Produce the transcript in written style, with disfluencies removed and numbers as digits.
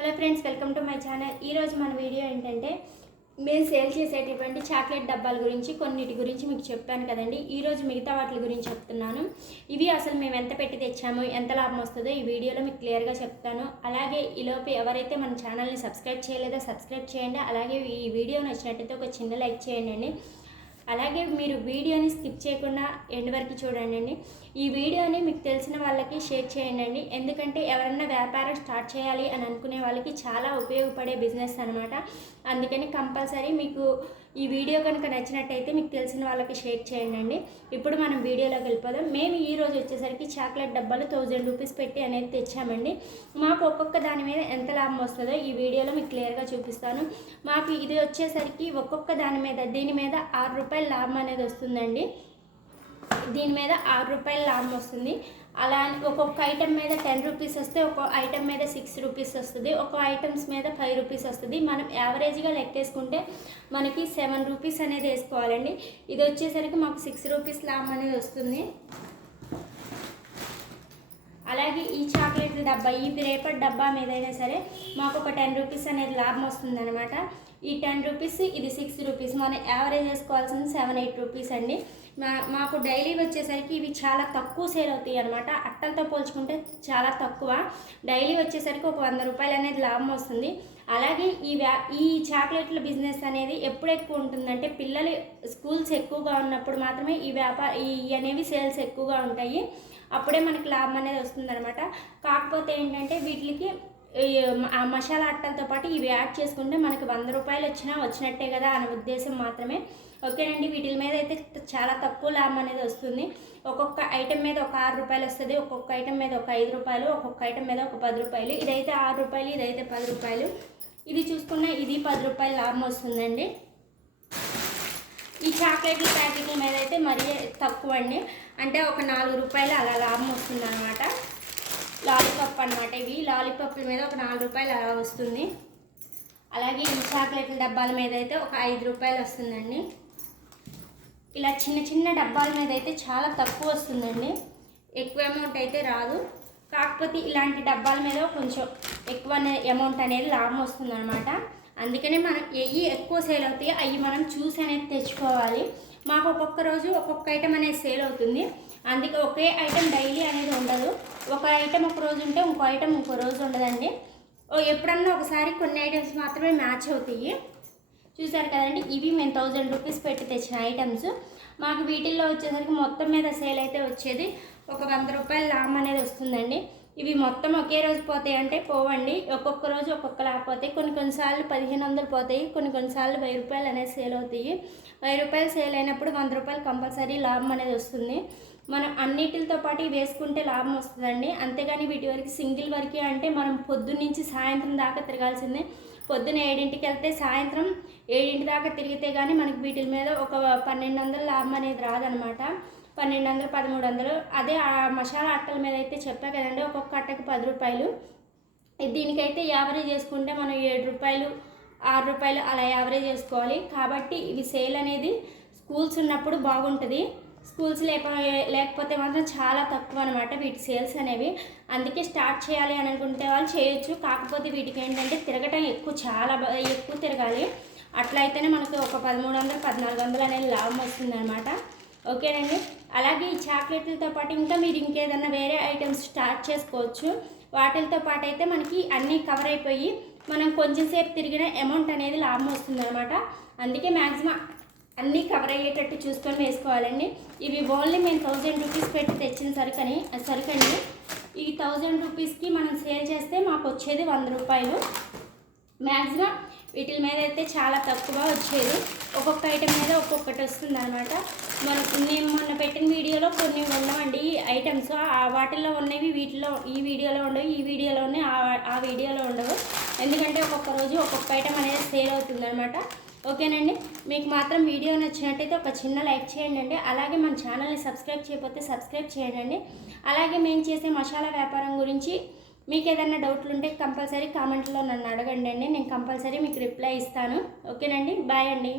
Hello friends, welcome to my channel. ఈరోజు మన video ఏంటంటే మేము సేల్ చేసేటటువంటి చాక్లెట్ డబ్బాల గురించి కొన్నిటి గురించి మీకు చెప్పాను కదండి. ఈరోజు మిగతా వాటి గురించి చెప్తున్నాను. ఇవి అసలు మేము ఎంత పెట్టి తెచ్చాము, ఎంత లాభం వస్తుందో ఈ వీడియోలో మీకు క్లియర్గా చెప్తాను. అలాగే ఈలోపు ఎవరైతే మన ఛానల్ని సబ్స్క్రైబ్ చేయలేదో సబ్స్క్రైబ్ చేయండి. అలాగే ఈ వీడియో నచ్చినట్టయితే ఒక చిన్న లైక్ చేయండి. అలాగే మీరు వీడియోని స్కిప్ చేయకుండా ఎండ్ వరకు చూడండి. ఈ వీడియోని మీకు తెలిసిన వాళ్ళకి షేర్ చేయండి. ఎందుకంటే ఎవరైనా వ్యాపారం స్టార్ట్ చేయాలి అని అనుకునే వాళ్ళకి చాలా ఉపయోగపడే బిజినెస్ అనమాట. అందుకని కంపల్సరీ మీకు ఈ వీడియో కనుక నచ్చినట్టయితే మీకు తెలిసిన వాళ్ళకి షేర్ చేయండి. ఇప్పుడు మనం వీడియోలోకి వెళ్ళిపోదాం. మేము ఈరోజు వచ్చేసరికి చాక్లెట్ డబ్బాలు 1000 రూపీస్ పెట్టి అనేది తెచ్చామండి. మాకు ఒక్కొక్క దాని మీద ఎంత లాభం వస్తుందో ఈ వీడియోలో మీకు క్లియర్గా చూపిస్తాను. మాకు ఇది వచ్చేసరికి ఒక్కొక్క దాని మీద దీని మీద 6 రూపాయల లాభం అనేది వస్తుందండి. దీని మీద 6 రూపాయల లాభం వస్తుంది. అలా ఒక్కొక్క ఐటెం మీద 10 రూపీస్ వస్తే ఒక్కొక్క ఐటెం మీద 6 రూపీస్ వస్తుంది. ఒక్కొక్క ఐటమ్స్ మీద 5 రూపీస్ వస్తుంది. మనం యావరేజ్గా లెక్కేసుకుంటే మనకి 7 రూపీస్ అనేది వేసుకోవాలండి. ఇది వచ్చేసరికి మాకు 6 రూపీస్ లాభం అనేది వస్తుంది. అలాగే ఈ చాక్లెట్ల డబ్బా, ఈ రేపటి డబ్బా మీదైనా సరే మాకు ఒక 10 రూపీస్ అనేది లాభం వస్తుంది అనమాట. ఈ 10 రూపీస్, ఇది 6 రూపీస్, మనం యావరేజ్ వేసుకోవాల్సింది 7-8 రూపీస్ అండి. మాకు డైలీ వచ్చేసరికి ఇవి చాలా తక్కువ సేల్ అవుతాయి అనమాట. అట్టలతో పోల్చుకుంటే చాలా తక్కువ. డైలీ వచ్చేసరికి ఒక 100 రూపాయలు అనేది లాభం వస్తుంది. అలాగే ఈ చాక్లెట్ల బిజినెస్ అనేది ఎప్పుడు ఎక్కువ ఉంటుందంటే పిల్లలు స్కూల్స్ ఎక్కువగా ఉన్నప్పుడు మాత్రమే ఈ అనేవి సేల్స్ ఎక్కువగా ఉంటాయి. అప్పుడే మనకి లాభం అనేది వస్తుందన్నమాట. కాకపోతే ఏంటంటే వీటికి ఆ మసాలా అట్టలతో పాటు ఇవి యాడ్ చేసుకుంటే మనకి 100 రూపాయలు వచ్చినట్టే కదా అనే ఉద్దేశం మాత్రమే. ఓకేనండి. వీటి మీద అయితే చాలా తక్కువ లాభం అనేది వస్తుంది. ఒక్కొక్క ఐటెం మీద ఒక 6 రూపాయలు వస్తుంది. ఒక్కొక్క ఐటెం మీద ఒక 5 రూపాయలు, ఒక్కొక్క ఐటెం మీద ఒక 10 రూపాయలు. ఇదైతే 6 రూపాయలు, ఇదైతే 10 రూపాయలు. ఇది చూసుకున్న ఇది 10 రూపాయలు లాభం వస్తుందండి. ఈ చాక్లెట్ల ప్యాకెట్ల మీద అయితే మరీ తక్కువ అండి. అంటే ఒక 4 రూపాయలు అలా లాభం వస్తుంది అనమాట. లాలీపాప్ అనమాట. ఇవి లాలీపాప్ల మీద ఒక 4 రూపాయలు అలా వస్తుంది. అలాగే ఈ చాక్లెట్ల డబ్బాల మీద అయితే ఒక 5 రూపాయలు వస్తుందండి. ఇలా చిన్న చిన్న డబ్బాల మీద అయితే చాలా తక్కువ వస్తుందండి. ఎక్కువ అమౌంట్ అయితే రాదు. కాకపోతే ఇలాంటి డబ్బాల మీద కొంచెం ఎక్కువ అమౌంట్ అనేది లాభం వస్తుంది అనమాట. అందుకనే మనం ఎక్కువ సేల్ అవుతాయి అవి మనం చూసి అనేది తెచ్చుకోవాలి. మాకు ఒక్కొక్క రోజు ఒక్కొక్క ఐటెం అనేది సేల్ అవుతుంది. అందుకే ఒకే ఐటెం డైలీ అనేది ఉండదు. ఒక ఐటెం ఒక రోజు ఉంటే ఇంకో ఐటెం ఇంకో రోజు ఉండదండి. ఎప్పుడన్నా ఒకసారి కొన్ని ఐటమ్స్ మాత్రమే మ్యాచ్ అవుతాయి. చూసారు కదండి, ఇవి మేము 1000 రూపీస్ పెట్టి తెచ్చిన ఐటమ్స్. మాకు వీటిల్లో వచ్చేసరికి మొత్తం మీద సేల్ అయితే వచ్చేది ఒక 100 రూపాయల లాభం అనేది వస్తుందండి. ఇవి మొత్తం ఒకే రోజు పోతాయి అంటే పోవండి. ఒక్కొక్క రోజు ఒక్కొక్క లాభం పోతాయి. కొన్నిసార్లు 1500 పోతాయి, కొన్నిసార్లు 1000 రూపాయలు అనేది సేల్ అవుతాయి. 1000 రూపాయలు సేల్ అయినప్పుడు 100 రూపాయలు కంపల్సరీ లాభం అనేది వస్తుంది. మనం అన్నిటితో పాటు వేసుకుంటే లాభం వస్తుందండి. అంతేగాని వీటి వరకు సింగిల్ వరకే అంటే మనం పొద్దున్న నుంచి సాయంత్రం దాకా తిరగాల్సిందే. పొద్దున్న 7ంటికి వెళ్తే సాయంత్రం 7 దాకా తిరిగితే కానీ మనకి వీటి మీద ఒక 1200 లాభం అనేది రాదనమాట. 1200, 1300. అదే ఆ మసాలా అట్టల మీద అయితే చెప్పా కదండి, ఒక్కొక్క అట్టకి 10 రూపాయలు. దీనికైతే యావరేజ్ చేసుకుంటే మనం 7 రూపాయలు, 6 రూపాయలు అలా యావరేజ్ చేసుకోవాలి. కాబట్టి ఇవి సేల్ అనేది స్కూల్స్ ఉన్నప్పుడు బాగుంటుంది. స్కూల్స్ లేకపోతే మాత్రం చాలా తక్కువ అనమాట వీటి సేల్స్ అనేవి. అందుకే స్టార్ట్ చేయాలి అని అనుకుంటే వాళ్ళు చేయొచ్చు. కాకపోతే వీటికి ఏంటంటే తిరగటం చాలా ఎక్కువ తిరగాలి. అట్లయితేనే మనకి ఒక 1300, 1400 అనేది లాభం వస్తుంది అనమాట. ఓకేనండి. అలాగే ఈ చాక్లెట్లతో పాటు ఇంకా మీరు ఇంకేదన్నా వేరే ఐటమ్స్ స్టార్ట్ చేసుకోవచ్చు. వాటితో పాటు అయితే మనకి అన్నీ కవర్ అయిపోయి మనం కొంచెంసేపు తిరిగిన అమౌంట్ అనేది లాభం వస్తుంది అనమాట. అందుకే మ్యాక్సిమం అన్నీ కవర్ అయ్యేటట్టు చూసుకొని వేసుకోవాలండి. ఇవి ఓన్లీ మేము 1000 రూపీస్ పెట్టి తెచ్చిన సరుకండి. ఈ 1000 రూపీస్కి మనం సేల్ చేస్తే మాకు వచ్చేది 100 రూపాయలు. మ్యాక్సిమం వీటి మీద అయితే చాలా తక్కువ వచ్చేది. ఒక్కొక్క ఐటెం మీద ఒక్కొక్కటి వస్తుంది అనమాట. నేను మొన్న పెట్టిన వీడియోలో కొన్ని ఉన్నామండి ఐటమ్స్. వాటిల్లో ఉన్నవి ఈ వీడియోలో ఉండవు, ఈ వీడియోలో ఉన్నాయి, ఆ వీడియోలో ఉండవు. ఎందుకంటే ఒక్కొక్క రోజు ఒక్కొక్క ఐటెం అనేది సేల్ అవుతుంది అనమాట. ఓకేనండి. మీకు మాత్రం వీడియో నచ్చినట్టయితే ఒక చిన్న లైక్ చేయండి. అలాగే మన ఛానల్ని సబ్స్క్రైబ్ చేయకపోతే సబ్స్క్రైబ్ చేయండి. అలాగే మేము చేసే మసాలా వ్యాపారం గురించి మీకు ఏదైనా డౌట్లు ఉంటే కంపల్సరీ కామెంట్లో నన్ను అడగండి. నేను కంపల్సరీ మీకు రిప్లై ఇస్తాను. ఓకేనండి. బాయ్ అండి.